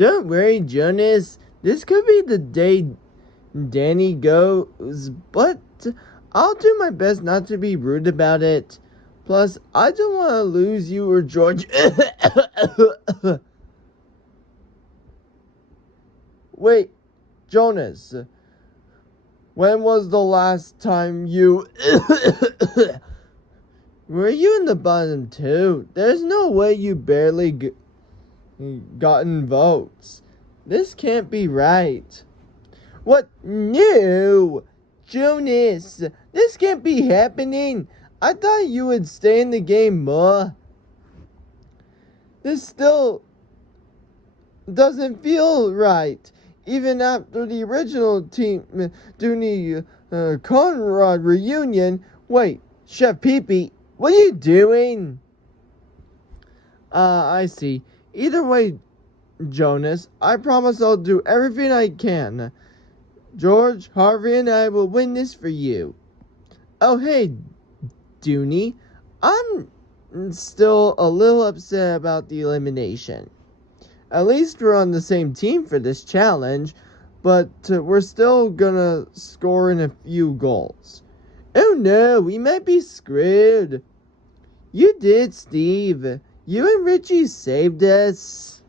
Don't worry, Jonas. This could be the day Danny goes, but I'll do my best not to be rude about it. Plus, I don't want to lose you or George. Wait, Jonas. When was the last time you... Were you in the bottom too? There's no way you barely gotten votes. This can't be right. What? No! Jonas, this can't be happening. I thought you would stay in the game more. This still doesn't feel right. Even after the original Team Dooney Conrad reunion. Wait, Chef Pee-Pee, what are you doing? I see. Either way, Jonas, I promise I'll do everything I can. George, Harvey, and I will win this for you. Oh, hey, Dooney. I'm still a little upset about the elimination. At least we're on the same team for this challenge, but we're still gonna score in a few goals. Oh no, we might be screwed. You did, Steve. You and Richie saved us.